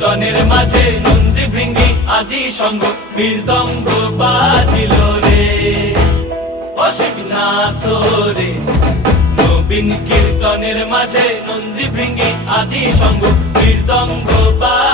কীর্তনের মাঝে নন্দী ভৃঙ্গি আদি সঙ্গ মৃদঙ্গ বাজিল রে, অসিক নাসরে। নবীন কীর্তনের মাঝে নন্দী ভৃঙ্গি আদি সঙ্গ মৃদঙ্গ বাজিল